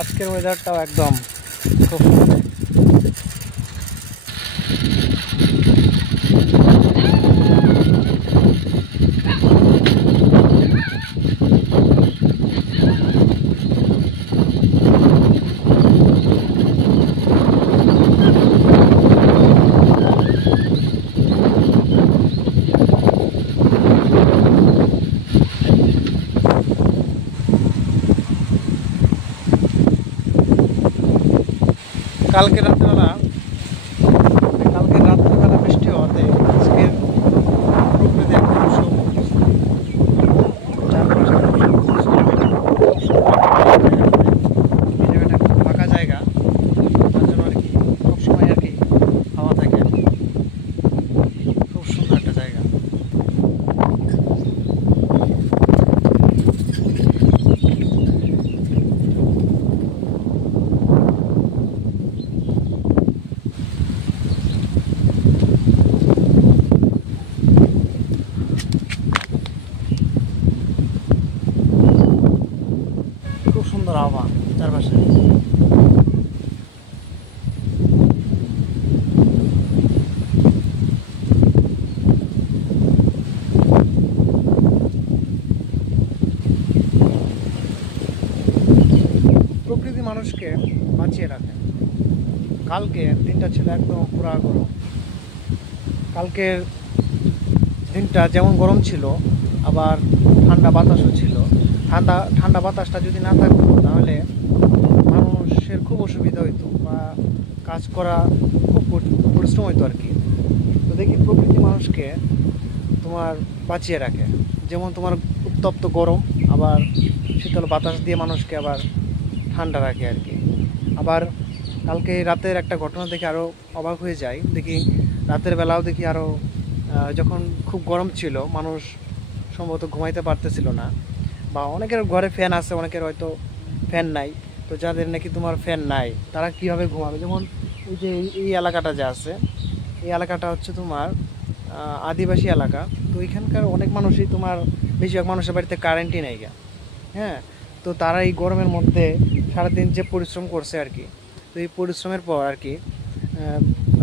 আজকের ওয়েদারটাও একদম খুব কালকে রাত্রেবেলা বৃষ্টি হওয়াতে আজকের প্রকৃতি একদম সবুজ। চারপাশে এই জায়গাটা খুব ফাঁকা জায়গা, তার জন্য আর কি সবসময় আর কি হাওয়া থাকে। খুব সুন্দর একটা জায়গা। খুব সুন্দর আবহাওয়া চারপাশে। প্রকৃতি মানুষকে বাঁচিয়ে রাখে। কালকে দিনটা ছিল একদম পুরা গরম। কালকের দিনটা যেমন গরম ছিল, আবার ঠান্ডা বাতাসও ছিল। ঠান্ডা বাতাসটা যদি না থাকতো তাহলে মানুষের খুব অসুবিধা হইতো বা কাজ করা খুব পরিশ্রম হইতো আর কি। তো দেখি প্রকৃতি মানুষকে তোমার বাঁচিয়ে রাখে। যেমন তোমার উত্তপ্ত গরম, আবার শীতল বাতাস দিয়ে মানুষকে আবার ঠান্ডা রাখে আর কি। আবার কালকে রাতের একটা ঘটনা দেখে আরও অবাক হয়ে যায়। দেখি রাতের বেলাও দেখি আরও যখন খুব গরম ছিল, মানুষ সম্ভবত ঘুমাইতে পারতেছিল না, বা অনেকের ঘরে ফ্যান আছে, অনেকের হয়তো ফ্যান নাই। তো যাদের নাকি তোমার ফ্যান নাই তারা কীভাবে ঘুমাবে? যেমন এই যে এই এলাকাটা যে আছে, এই এলাকাটা হচ্ছে তোমার আদিবাসী এলাকা। তো এখানকার অনেক মানুষই তোমার, বেশিরভাগ মানুষের বাড়িতে কারেন্টই নাই গা। হ্যাঁ, তো তারা এই গরমের মধ্যে সারাদিন যে পরিশ্রম করছে আর কি, তো এই পরিশ্রমের পর আর কি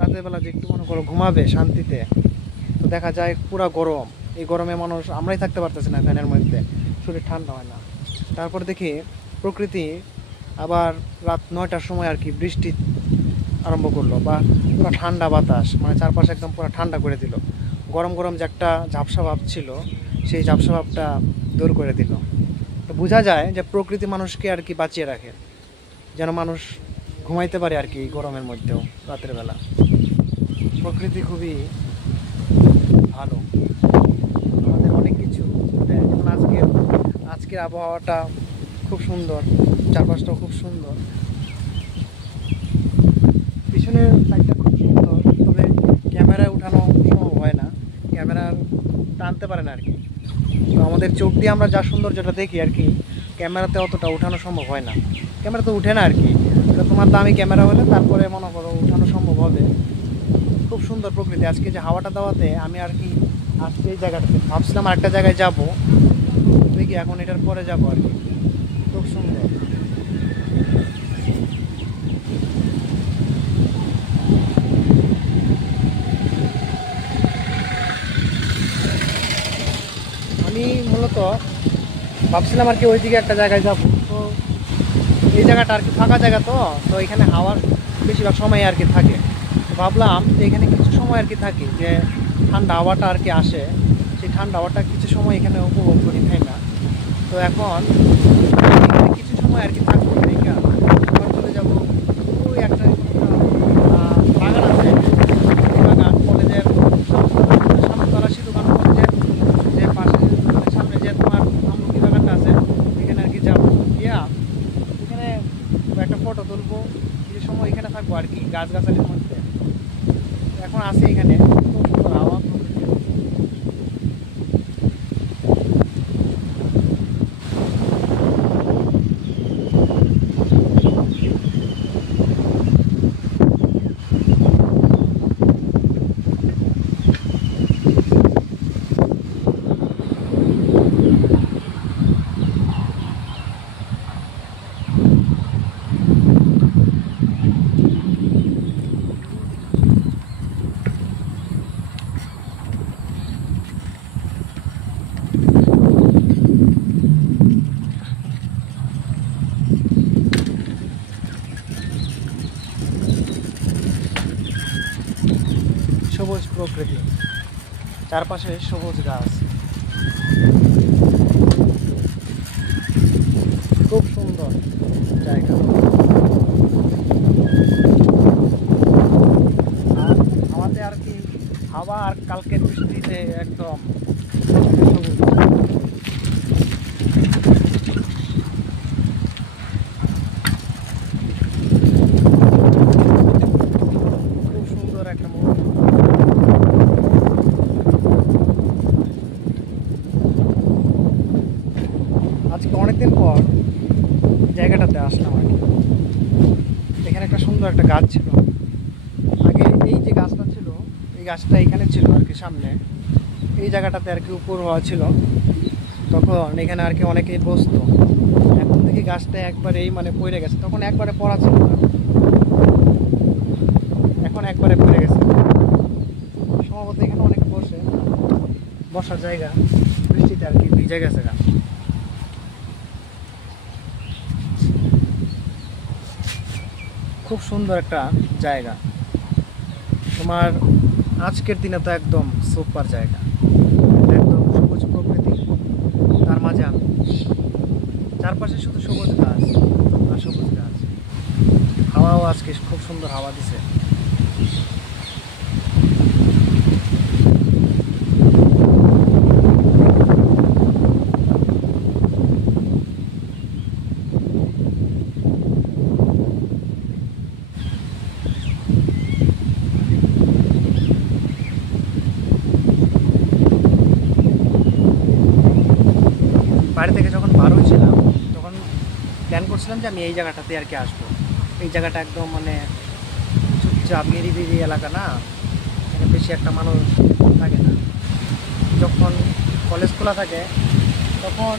রাতের বেলা যে একটু মনে করো ঘুমাবে শান্তিতে, তো দেখা যায় পুরা গরম। এই গরমে মানুষ আমরাই থাকতে পারতেছি না ফ্যানের মধ্যে, শরীর ঠান্ডা হয় না। তারপর দেখি প্রকৃতি আবার রাত 9টার সময় আর কি বৃষ্টি আরম্ভ করলো, বা পুরো ঠান্ডা বাতাস, মানে চারপাশে একদম পুরো ঠান্ডা করে দিল। গরম গরম যে একটা ঝাপসা ভাব ছিল, সেই ঝাপসা ভাবটা দূর করে দিল। তো বোঝা যায় যে প্রকৃতি মানুষকে আর কি বাঁচিয়ে রাখে, যেন মানুষ ঘুমাইতে পারে আর কি গরমের মধ্যেও রাতের বেলা। প্রকৃতি খুবই ভালো, আমাদের অনেক কিছু দেয়। যেমন আজকের আবহাওয়াটা খুব সুন্দর, চারপাশটাও খুব সুন্দর, পিছনের সাইডটা খুব সুন্দর। তবে ক্যামেরায় উঠানো সম্ভব হয় না, ক্যামেরা টানতে পারে না আর কি। তো আমাদের চোখ দিয়ে আমরা যা সৌন্দর্যটা দেখি আর কি, ক্যামেরাতে অতটা উঠানো সম্ভব হয় না। ক্যামেরা তো উঠে না আর কি, এটা তোমার দামি ক্যামেরা হলে তারপরে মনে করো উঠানো সম্ভব হবে। খুব সুন্দর প্রকৃতি। আজকে যে হাওয়াটা দেওয়াতে আমি আর কি আজকে এই জায়গাটাতে ভাবছিলাম আরেকটা জায়গায় যাব, দেখি এখন এটার পরে যাব আর কি। খুব সুন্দর। আমি মূলত ভাবছিলাম আর কি ওইদিকে একটা জায়গায় যাব। তো এই জায়গাটা আর কি ফাঁকা জায়গা, তো তো এখানে হাওয়ার বেশিরভাগ সময় আর কি থাকে। তো ভাবলাম যে এখানে কিছু সময় আর কি থাকি, যে ঠান্ডা হাওয়াটা আর কি আসে, সেই ঠান্ডা হাওয়াটা কিছু সময় এখানে উপভোগ করি, তাই না? তো এখন এখানে কিছু সময় আর কি থাকবো, তাই না? আবার চলে যাবো ওই একটা বাগান আছে, এই বাগান কলেজের সামন্তলা সিধু কানু কলেজের যে পাশে, মানে সামনে যে তোমার আমলকি বাগানটা আছে, এখানে আর কি যাবো গিয়া এখানে একটা ফটো তুলবো, কিছু সময় এখানে থাকবো আর কি গাছগাছালির মধ্যে। এখন আসি এখানে, খুব সুন্দর হাওয়া। প্রকৃতি, চারপাশে সবুজ গাছ, খুব সুন্দর জায়গা। আর আমাদের আর কি হাওয়া আর কালকের বৃষ্টিতে একদম সবুজ। খুব সুন্দর একটা মুহূর্ত। আজকে অনেকদিন পর জায়গাটাতে আসলাম আর কি। এখানে একটা সুন্দর একটা গাছ ছিল। আগে এই যে গাছটা ছিল, এই গাছটা এখানে ছিল আর কি সামনে, এই জায়গাটাতে আর কি উপর হওয়া ছিল। তখন এখানে আর কি অনেকেই বসতো। এখন দেখি গাছটা একবারেই মানে পড়ে গেছে, তখন একবারে পড়া ছিল না, এখন একবারে পড়ে গেছে। সম্ভবত এখানে অনেকে বসে, বসার জায়গা, বৃষ্টিতে আর কি ভিজে গেছে গাছ। খুব সুন্দর একটা জায়গা। তোমার আজকের দিনে তো একদম সুপার জায়গা, একদম সবুজ প্রকৃতি, তার মাঝে আমি, চারপাশে শুধু সবুজ গাছ আর সবুজ গাছ। হাওয়াও আজকে খুব সুন্দর হাওয়া দিছে। বাড়ি থেকে যখন বার হয়েছিলাম তখন প্ল্যান করছিলাম যে আমি এই জায়গাটাতে আর কি আসবো। এই জায়গাটা একদম মানে চুপচাপ নিরিবিলি এলাকা না, এখানে বেশি একটা মানুষ থাকে না। যখন কলেজ খোলা থাকে তখন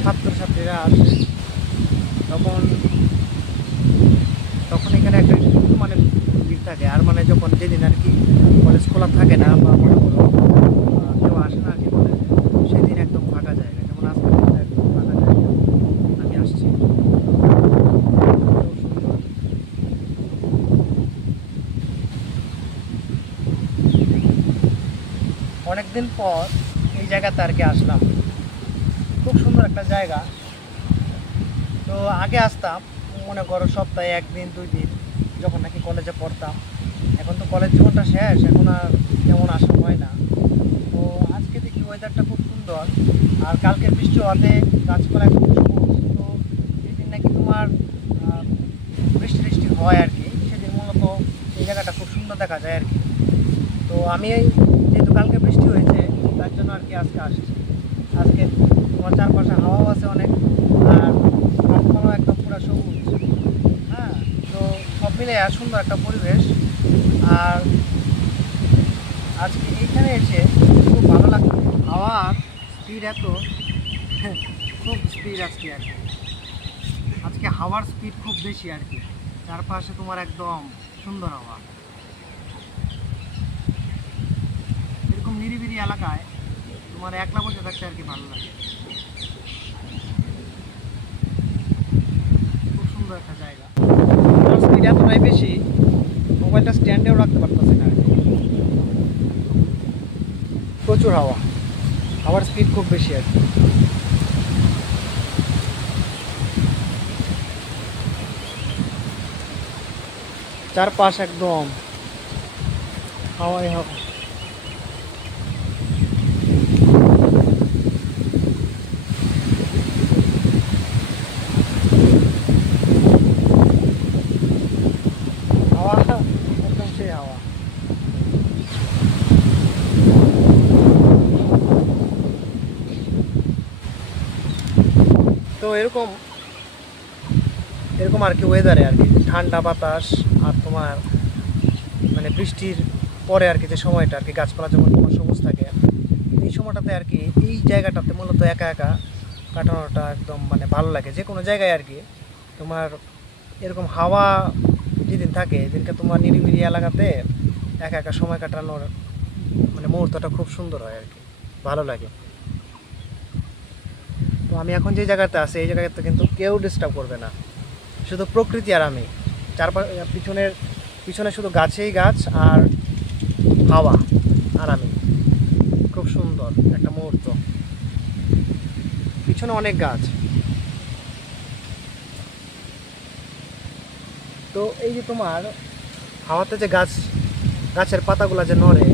ছাত্রছাত্রীরা আসে, তখন তখন এখানে একটা একটু মানে ভিড় থাকে। আর মানে যখন যেদিন আর কি কলেজ খোলা থাকে না বা মনে করো কেউ আসে না আর কি কলেজে, সেদিন একদম ফাঁকা জায়গা। যেমন আজকে একদম ফাঁকা জায়গা, আমি আসছি। অনেকদিন পর এই জায়গাতে আর কি আসলাম, খুব সুন্দর একটা জায়গা। তো আগে আসতাম মনে করো সপ্তাহে একদিন দুই দিন, যখন নাকি কলেজে পড়তাম। এখন তো কলেজ জীবনটা শেষ, এখন আর তেমন আসা হয় না। তো আজকে দেখি ওয়েদারটা খুব সুন্দর, আর কালকের বৃষ্টি হওয়াতে গাছপালা খুব সবুজ। তো যেদিন নাকি তোমার বৃষ্টি বৃষ্টি হয় আর কি, সেদিন মূলত এই জায়গাটা খুব সুন্দর দেখা যায় আর কি। তো আমি যেহেতু কালকে বৃষ্টি হয়েছে তার জন্য আর কি আজকে আসছি। আজকে তোমার চারপাশে হাওয়াও আছে অনেক, আর গাছপালাও একদম পুরো সবুজ। হ্যাঁ, তো সব মিলে সুন্দর একটা পরিবেশ। আর আজকে এইখানে এসে খুব ভালো লাগছে। হাওয়ার স্পিড এত, খুব স্পিড আজকে আর কি। আজকে হাওয়ার স্পিড খুব বেশি আর কি, চারপাশে তোমার একদম সুন্দর হাওয়া। এরকম নিরিবিলি এলাকায় তোমার একলা বসে থাকতে আর কি ভালো লাগে। খুব সুন্দর একটা জায়গা। হাওয়ার স্পিড এতটাই বেশি, মোবাইলটা স্ট্যান্ডেও রাখতে পারতেছে না। প্রচুর হাওয়া, হাওয়ার স্পিড খুব বেশি আর কি। চারপাশ একদম হাওয়ায় হাওয়া। হাওয়া একদম সেই হাওয়া। তো এরকম এরকম আর কি ওয়েদারে আর কি ঠান্ডা বাতাস, আর তোমার মানে বৃষ্টির পরে আর কি যে সময়টা আর কি গাছপালা যখন তোমার সবুজ থাকে, এই সময়টাতে আর কি এই জায়গাটাতে মূলত একা একা কাটানোটা একদম মানে ভালো লাগে। যে কোনো জায়গায় আর কি তোমার এরকম হাওয়া যেদিন থাকে, এদিনকে তোমার নিরিবিলি এলাকাতে একা একা সময় কাটানোর মানে মুহূর্তটা খুব সুন্দর হয় আর কি, ভালো লাগে। তো আমি এখন যে জায়গাতে আছি এই জায়গাতে কিন্তু কেউ ডিস্টার্ব করবে না, শুধু প্রকৃতি আর আমি। পিছনে শুধু গাছেই গাছ, আর হাওয়া আর আমি, খুব সুন্দর একটা মুহূর্ত। পিছনে অনেক গাছ। তো এই যে তোমার হাওয়াতে যে গাছের পাতাগুলো যে নড়ে,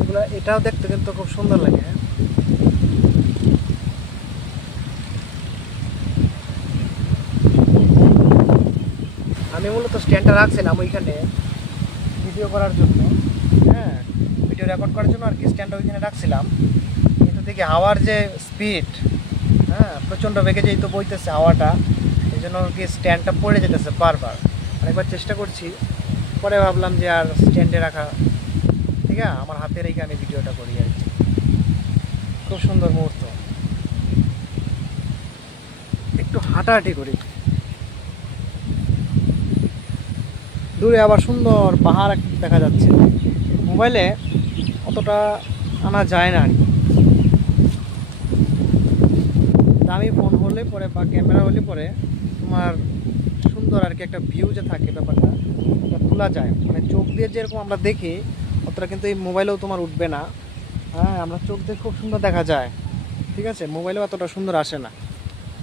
এগুলো এটাও দেখতে কিন্তু খুব সুন্দর লাগে। আমি মূলত স্ট্যান্ডটা রাখছিলাম ওইখানে ভিডিও করার জন্য, হ্যাঁ, ভিডিও রেকর্ড করার জন্য আর কি স্ট্যান্ডটা ওইখানে রাখছিলাম। কিন্তু দেখি হাওয়ার যে স্পিড, হ্যাঁ, প্রচণ্ড বেগে যেহেতু বইতেছে হাওয়াটা, এই জন্য আর কি স্ট্যান্ডটা পড়ে যেতেছে বারবার। অনেকবার চেষ্টা করছি, পরে ভাবলাম যে আর স্ট্যান্ডে রাখা ঠিক আছে, আমার হাতের এইখানে ভিডিওটা করি আর কি। খুব সুন্দর মুহূর্ত। একটু হাঁটাহাঁটি করি। দূরে আবার সুন্দর পাহাড় দেখা যাচ্ছে। মোবাইলে অতটা আনা যায় না আর কি। দামি ফোন হলে পরে বা ক্যামেরা হলে পরে তোমার সুন্দর আর কি একটা ভিউ যে থাকে ব্যাপারটা তোলা যায়। মানে চোখ দিয়ে যেরকম আমরা দেখি অতটা কিন্তু এই মোবাইলেও তোমার উঠবে না। হ্যাঁ, আমরা চোখ দিয়ে খুব সুন্দর দেখা যায়, ঠিক আছে, মোবাইলেও অতটা সুন্দর আসে না।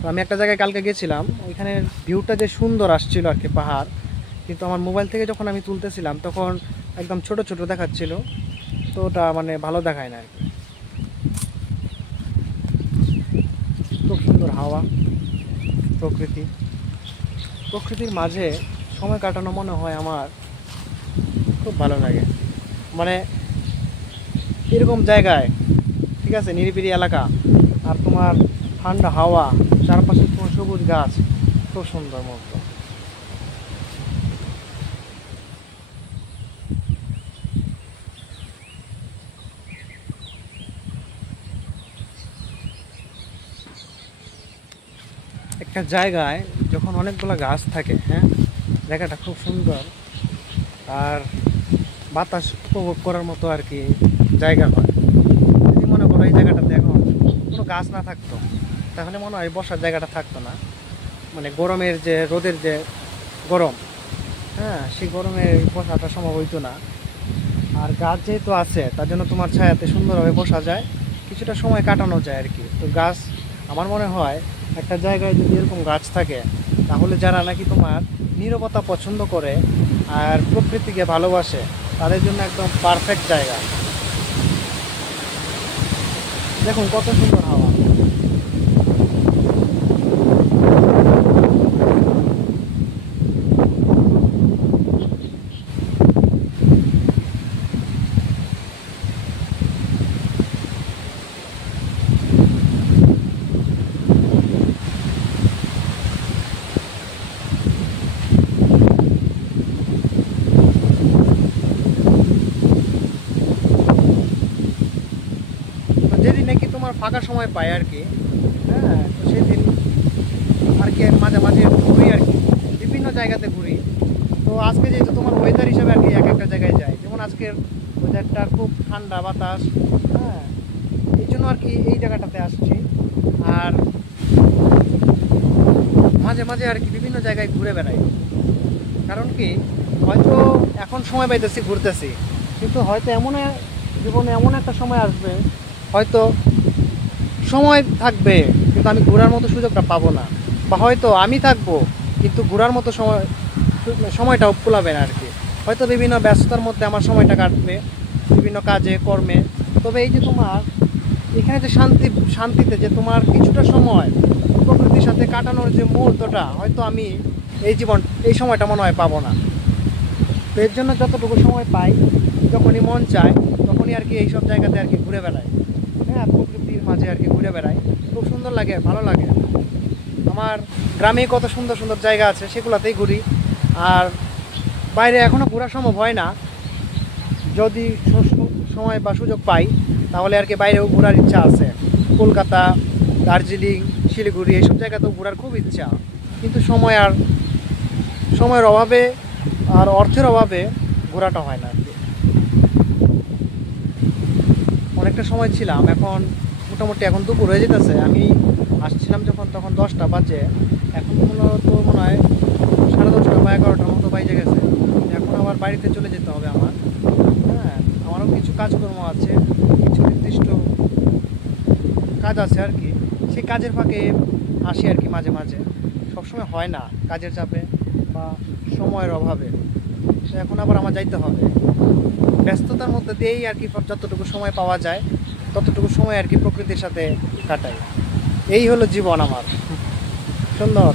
তো আমি একটা জায়গায় কালকে গেছিলাম, ওইখানে ভিউটা যে সুন্দর আসছিল আর কি পাহাড়, কিন্তু আমার মোবাইল থেকে যখন আমি তুলতেছিলাম তখন একদম ছোট ছোট দেখাচ্ছিল। তো ওটা মানে ভালো দেখায় না আর কি। খুব সুন্দর হাওয়া, প্রকৃতির মাঝে সময় কাটানো মনে হয় আমার খুব ভালো লাগে। মানে এরকম জায়গায়, ঠিক আছে, নিরিবিলি এলাকা আর তোমার ঠান্ডা হাওয়া, চারপাশে তোমার সবুজ গাছ, খুব সুন্দর মুহূর্ত। একটা জায়গায় যখন অনেকগুলো গাছ থাকে, হ্যাঁ, জায়গাটা খুব সুন্দর আর বাতাস উপভোগ করার মতো আর কি জায়গা হয়। যদি মনে করো এই জায়গাটাতে এখন কোনো গাছ না থাকতো, তাহলে মনে হয় বসার জায়গাটা থাকতো না। মানে গরমের যে রোদের যে গরম, হ্যাঁ, সেই গরমে বসাটা সম্ভব হইতো না। আর গাছ যেহেতু আছে তার জন্য তোমার ছায়াতে সুন্দরভাবে বসা যায়, কিছুটা সময় কাটানো যায় আর কি। তো গাছ, আমার মনে হয় একটা জায়গায় যদি এরকম গাছ থাকে তাহলে যারা নাকি তোমার নীরবতা পছন্দ করে আর প্রকৃতিকে ভালোবাসে তাদের জন্য একদম পারফেক্ট জায়গা। দেখুন কত সুন্দর হাওয়া। যেদিন নাকি তোমার ফাঁকা সময় পাই আর কি, হ্যাঁ, তো সেদিন আর কি মাঝে মাঝে ঘুরি আর কি, বিভিন্ন জায়গাতে ঘুরি। তো আজকে যেহেতু তোমার ওয়েদার হিসাবে আর কি এক একটা জায়গায় যাই, যেমন আজকের ওয়েদারটা খুব ঠান্ডা বাতাস, হ্যাঁ, এই জন্য আর কি এই জায়গাটাতে আসছি। আর মাঝে মাঝে আর কি বিভিন্ন জায়গায় ঘুরে বেড়াই। কারণ কি, হয়তো এখন সময় পাইতেছি ঘুরতেছি, কিন্তু হয়তো জীবনে এমন একটা সময় আসবে, হয়তো সময় থাকবে কিন্তু আমি ঘোরার মতো সুযোগটা পাবো না, বা হয়তো আমি থাকবো কিন্তু ঘোরার মতো সময়টাও কুলাবে না আর কি। হয়তো বিভিন্ন ব্যস্ততার মধ্যে আমার সময়টা কাটবে, বিভিন্ন কাজে কর্মে। তবে এই যে তোমার এখানে যে শান্তিতে যে তোমার কিছুটা সময় প্রকৃতির সাথে কাটানোর যে মুহূর্তটা, হয়তো আমি এই সময়টা মনে হয় পাবো না। তো এর জন্য যতটুকু সময় পাই, যখনই মন চায় তখনই আর কি এইসব জায়গাতে আর কি ঘুরে বেড়াই। হ্যাঁ, প্রকৃতির মাঝে আর কি ঘুরে বেড়াই, খুব সুন্দর লাগে, ভালো লাগে। আমার গ্রামে কত সুন্দর সুন্দর জায়গা আছে, সেগুলোতেই ঘুরি। আর বাইরে এখনও ঘোরা সম্ভব হয় না, যদি সময় বা সুযোগ পাই তাহলে আর কি বাইরেও ঘোরার ইচ্ছা আছে। কলকাতা, দার্জিলিং, শিলিগুড়ি এইসব জায়গাতেও ঘোরার খুব ইচ্ছা, কিন্তু সময়ের অভাবে আর অর্থের অভাবে ঘোরাটা হয় না আর কি। অনেকটা সময় ছিলাম, এখন মোটামুটি এখন দুপুর হয়ে যেতেছে। আমি আসছিলাম যখন তখন 10টা বাজে, এখন মূলত মনে হয় 10:30 বা 11টার মতো বাইজে গেছে। এখন আবার বাড়িতে চলে যেতে হবে আমার। হ্যাঁ, আমারও কাজকর্ম আছে, কিছু নির্দিষ্ট কাজ আছে আর কি। সেই কাজের ফাঁকে আসি আর কি মাঝে মাঝে, সবসময় হয় না কাজের চাপে বা সময়ের অভাবে। তো এখন আবার আমার যাইতে হবে, ব্যস্ততার মধ্যে দিয়েই আর কি যতটুকু সময় পাওয়া যায় ততটুকু সময় আর কি প্রকৃতির সাথে কাটাই। এই হলো জীবন আমার। সুন্দর।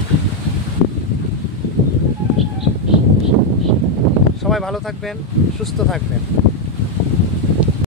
সবাই ভালো থাকবেন, সুস্থ থাকবেন।